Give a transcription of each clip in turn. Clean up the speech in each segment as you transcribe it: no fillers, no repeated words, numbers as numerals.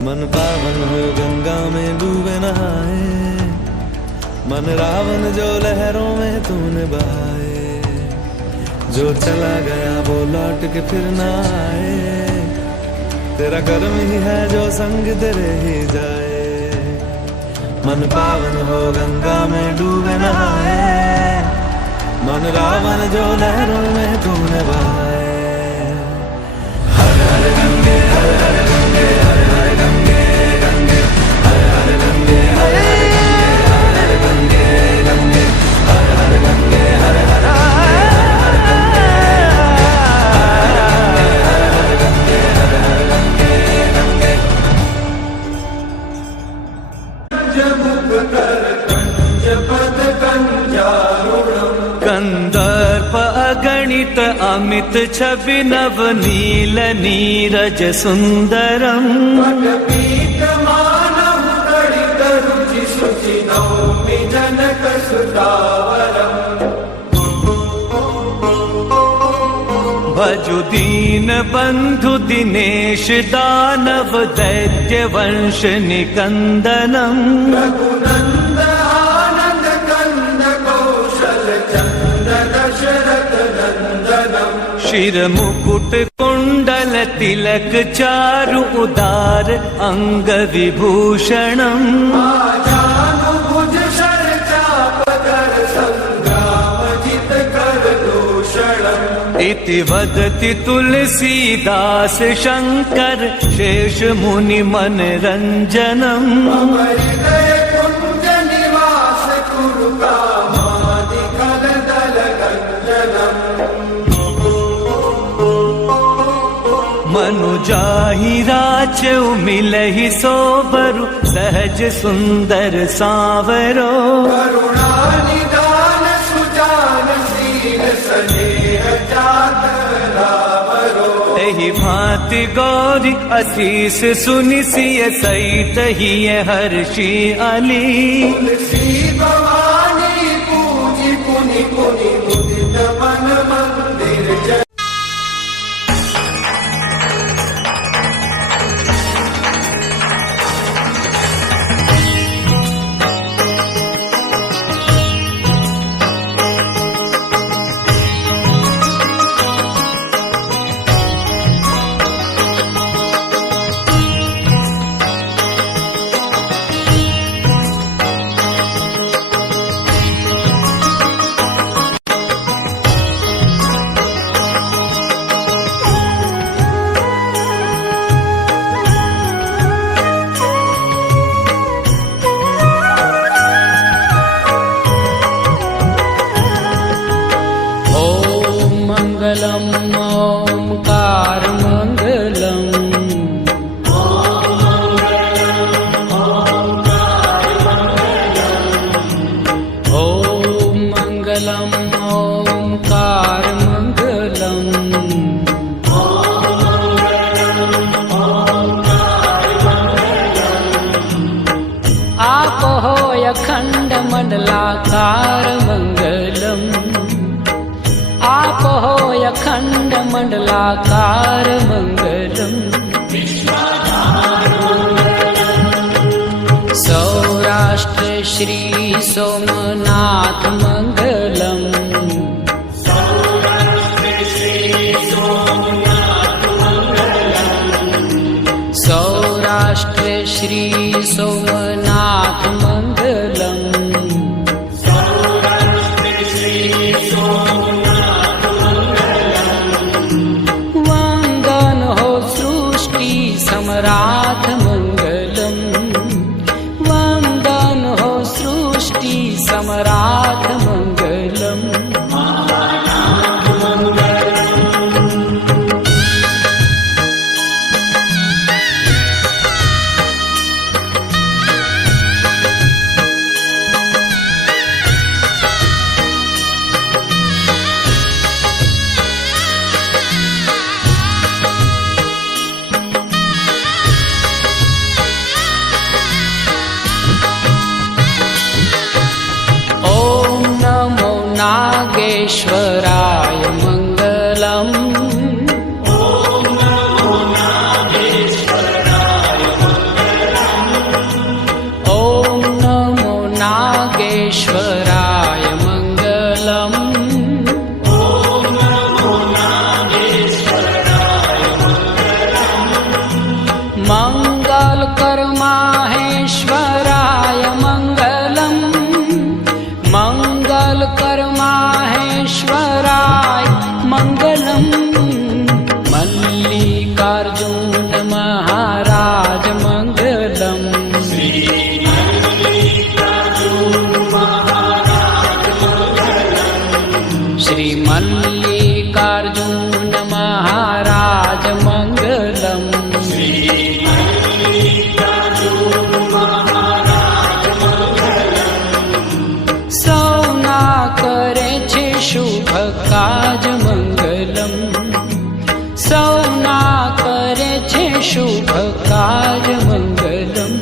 मन पावन हो गंगा में डूबे नहाए, मन रावण जो लहरों में तूने बहाए। जो चला गया वो लौट के फिर ना आए, तेरा कर्म ही है जो संग तेरे ही जाए। मन पावन हो गंगा में डूबे नहाए, मन रावण जो लहरों में तूने बहाए। हर हर गंगे हर हर गंगे हर हर गंगे गंगे हर हर गंगे हर हर गंगे गंगे हर हर गंगे हर हर गंगे हर हर गंगे गंगे। कंदर्प अगणित अमित छवि नवनील नीरज सुंदरम, भजु दीन बंधु दिनेश दानव दैत्य वंश निकंदनम, शिर मुकुट कुंडल तिलक चारु उदार अंग विभूषणम, इति वदति तुलसीदास शंकर शेष मुनि मनरंजनम। मनु जाहि राचउ मिलहि सोबरु, सहज सुंदर सांवरो। एहि भांति गौरी असीस सुनि सिय सहित हिय हर्षि अली। ओंकार मंगलम, ओम मंगलम ओंकार मंगलम। आप हो अखंड मंडलाकार मंगलम, आप हो अखंड मंडलाकार मंगलम। सौराष्ट्र श्री सोमनाथ मंगलम, सौराष्ट्र श्री सोमनाथ मंगलम। सम्राट मंगलम, वंदन हो सृष्टि सम्राट मंगलम। नागेश्वराय मंगलम, ओम नमो नागेश्वराय मंगलम। मङ्गलकर्माहेश्वराय मङ्गलम् मङ्गलकर्माहेश्वराय मङ्गलम् मल्लिकार्जुन महाराज मङ्गलम् श्री मल्लिकार्जुन महाराज मङ्गलम् सौना करे छे शुभ काज मंगलम सौना करे छे शुभ काज मंगलम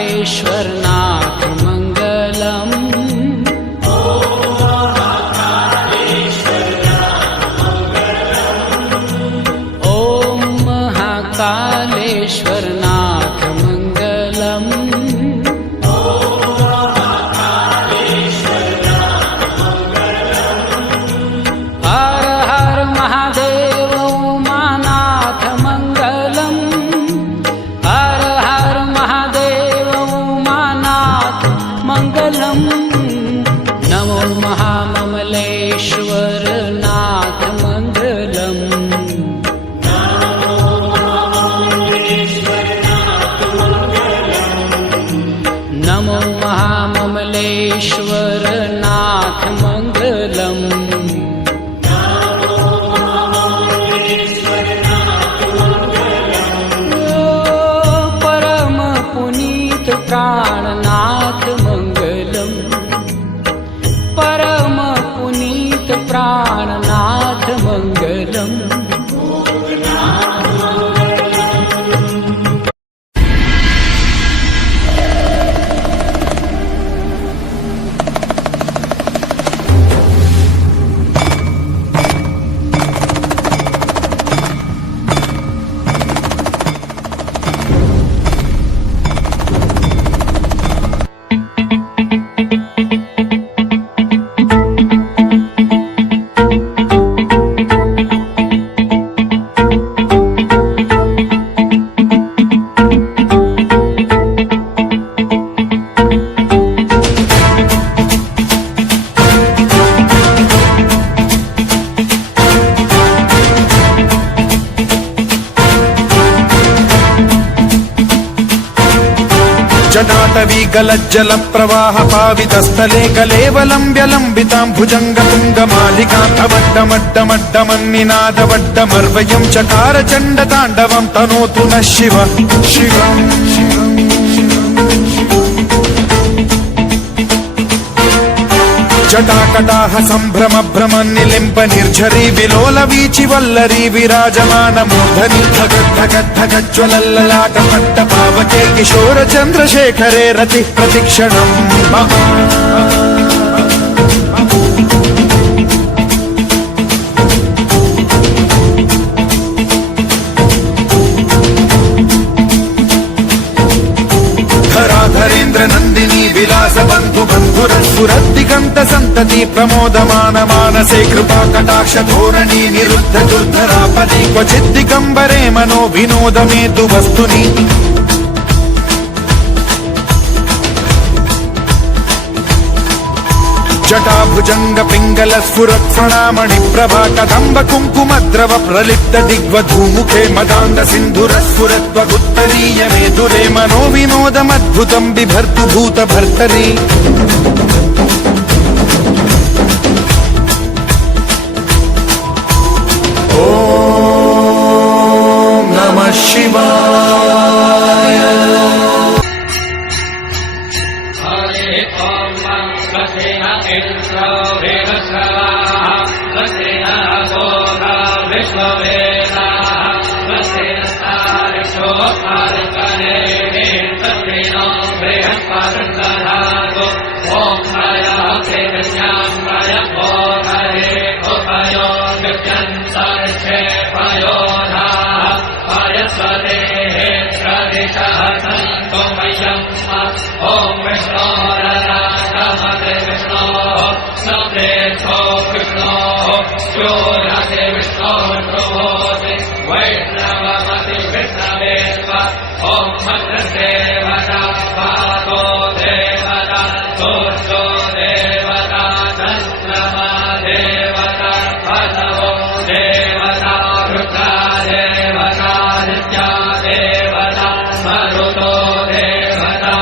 कालेश्वरनाथ मंगलम ओम महाकालेश्वरनाथ मंगलम हर हर महादेव उमानाथ मंगलम हर हर महादेव मंगलम नमो महाममलेश्वर नाथ मंगलम नमो महाममलेश्वर नाथ मंगलम परम पुनीत प्राणनाथ मंगलम परम पुनीत प्राणनाथ मंगलम जटाटवी गलज्जल प्रवाह पावितस्थले कलेवलम्ब्यलम्बितां भुजङ्गतुङ्गमालिकान्तवड्डमड्डमड्डमन्निनादवड्डमर्वयं चकार चण्डताण्डवं तनोतु नः शिव शिवम् जटाकटाह सम्भ्रम भ्रम निलिम्ब निर्झरी विलोल वीचि वल्लरी विराजमान मूर्धनि धगद्धगद्धगज्ज्वलल्ललाट पट्ट पावके किशोर चन्द्रशेखरे रति प्रतिक्षणम् धरेन्द्र नन्दिनी विलास बन्धु बन्धुरस्फुरद्दिगन्त सन्तति प्रमोदमान मानसे कृपा कटाक्ष धोरणी निरुद्ध दुर्धरापदि क्वचिद्दिगम्बरे मनो विनोदमेतु वस्तुनि जटाभुजंग पिंगल स्फुरत् प्रणामणि प्रभा कदम्ब कुङ्कुमद्रव प्रलिप्त दिग्वधूमुखे मदान्ध सिन्धुर स्फुरत्वगुत्तरीय मेदुरे मनो विनोदमद्भुतं बिभर्तु भूत भर्तरि ॐ नमः शिवाय विश्ववेदाः देवता